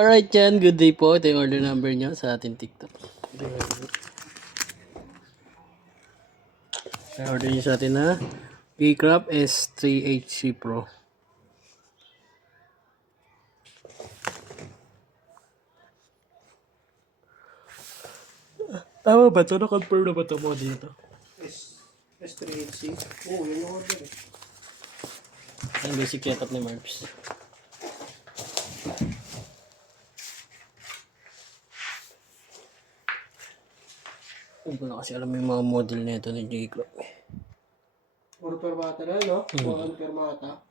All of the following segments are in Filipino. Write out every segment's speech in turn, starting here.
Alright yan, good day po. Ito yung order number nyo sa ating TikTok. Order nyo sa atin na P-Crop S3HC Pro. Tama ba ito? Na-confirm na ba ito mo dito? S3HC? Oo, yun yung order eh. Ang basic setup ni Marbs. Hindi ko na kasi alam yung mga model na ito ni J-Crop. Puro permata na, no? Puro permata.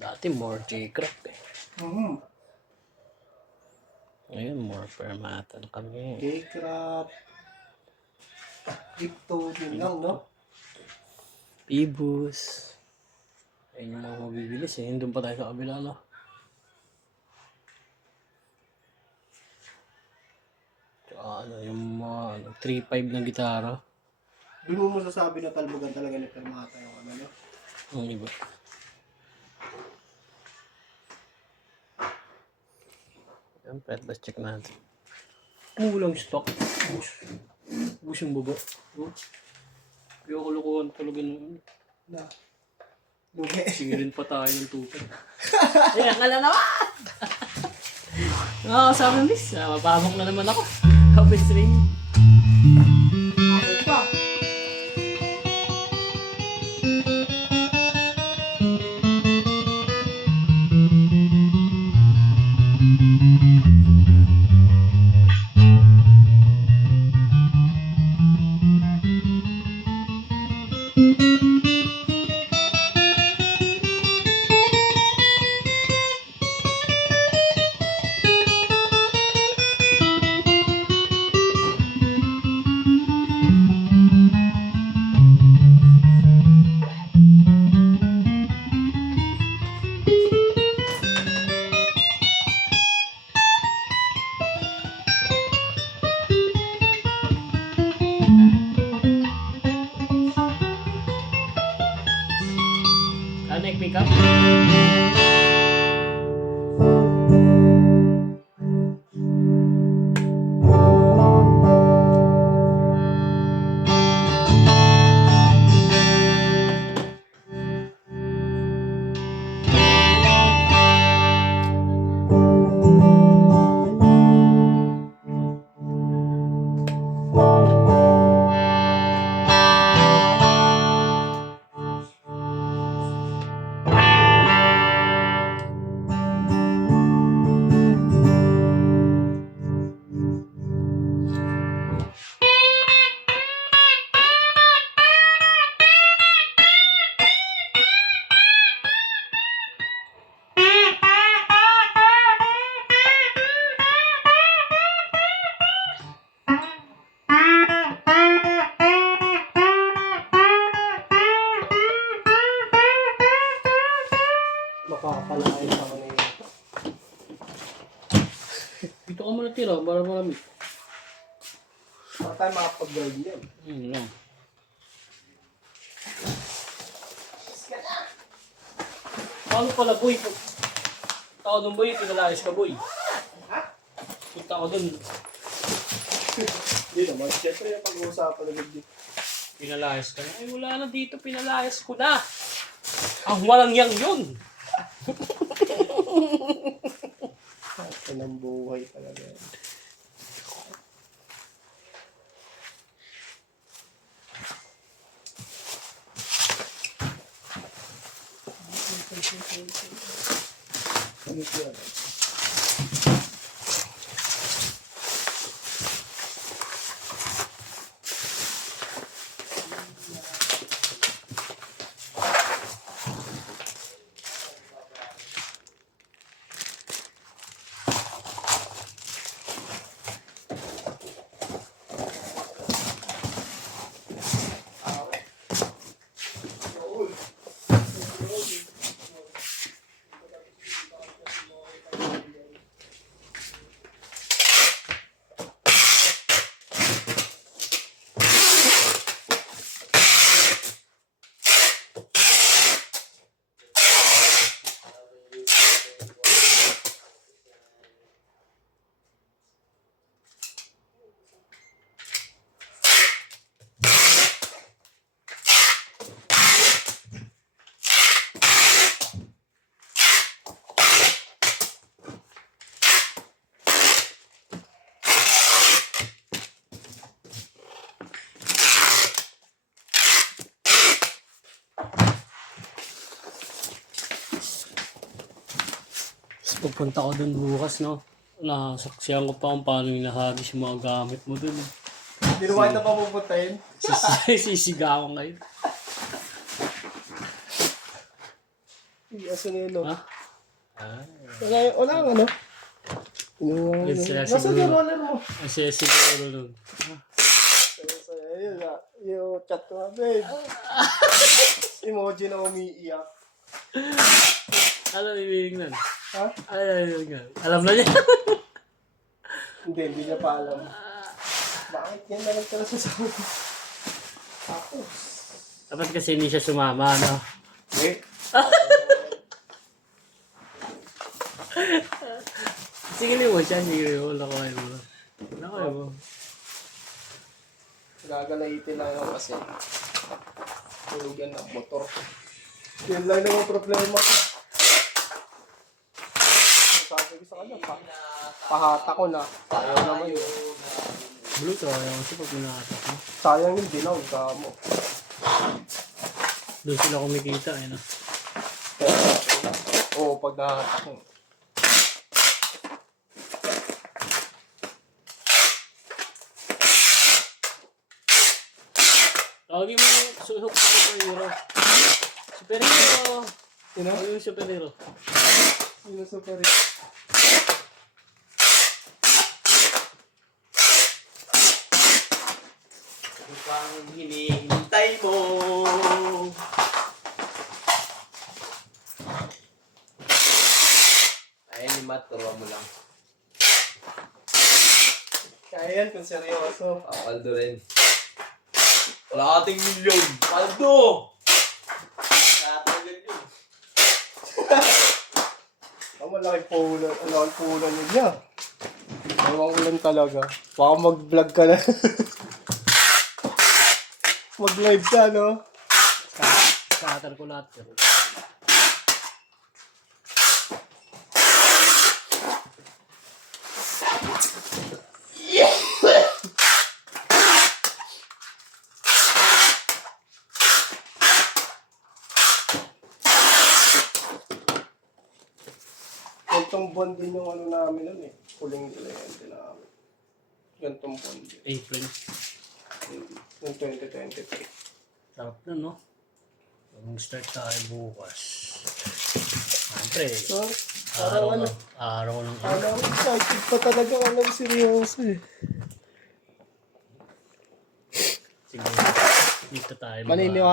Dati more J-Crop eh. Ngayon more Permata na kami. J-Crop. Crypto, yun lang, no? Pibus. Ayun yung mga mabibilis eh. Doon pa tayo sa kabila, no? Tsaka ano, yung mga 3.5 na gitara. Doon mo masasabi na talbugan talaga ni permata yung ano, no? Ang iba. Yan, let's check natin. Kulang stock. Bus yung baba. Kaya kulukuhan talaga naman. Na. Lugi. Singilin pa tayo ng tupad. Ayan ka na naman! Nakakasama miss. Mapamok na naman ako. Open string. Ako pa. Ano yung pick up? Makakapalain sa kanina. Dito ka muna tira, para marami. Para tayo makapag-drive yan. Lang. Paano pala boy? Punta ko dun boy, pinalayas ka boy. Ha? Punta ko dun, Hindi naman. Siyempre yung pag-uusapan na ganda. pinalayas ka na. Ay wala na dito, pinalayas ko na. Ang walang yang yun. Ito ng buhay talaga. Ano siya? Pagpunta ko dun bukas, no? Nasaksiyan ko pa kung paano hinahagis yung mga gamit mo dun. Hindi naman kita pa pupuntahin. Sisigawan kayo. Asan na yun, no? Ha? Ah, Wala ang ano. yun sila Nasa siguro. garolan mo. Kasi siguro nun. Ayun nga. Yung chat ko nga, babe. Emoji na umiiyak. Ano ibig nun? Ha? Ay, nga. Alam na niya. Hindi niya pa alam. Bakit yan na nagtala sa sabi? Ako. Dapat kasi hindi siya sumama, no? Eh? Sigili mo siya, sigili mo. Lakay mo. Lakay mo. Gagalaitin lang ako kasi. Tulugan ng motor. Yan lang naman problema ko. Sabi ko sa kanya, pahata ko na. Ayaw naman yun. Blue to, ayaw kasi pag minatas mo. Sayang yung dinaw, mo. Doon sila kumikita, eh, no? Oo, pag nahatak mo. Tawagin mo yung superhero. Superhero! Sino? Tawagin mo yung superhero. Sino super Ano pang hinihintay mo? Ayun ni Matt, turuan mo lang. Kaya yan kung seryoso. Paldo rin. Wala ating milyon. Paldo! Tatagal yun. Ang malaking puhunan. Ang malaking puhunan niya. Ewan ko lang talaga. Baka mag-vlog ka na. Mag-live ka, no? Scatter ko lahat yun. Gantong buwan din yung ano namin nun eh. Huling kliyente namin. Gantong buwan din. April. Yung 2023. Sarap na, no? Mag-start tayo bukas. Siyempre, So, parang ano. araw ng Alam mo, excited pa talaga. Alam, seryoso eh. siguro. Dito tayo. Maniniwala.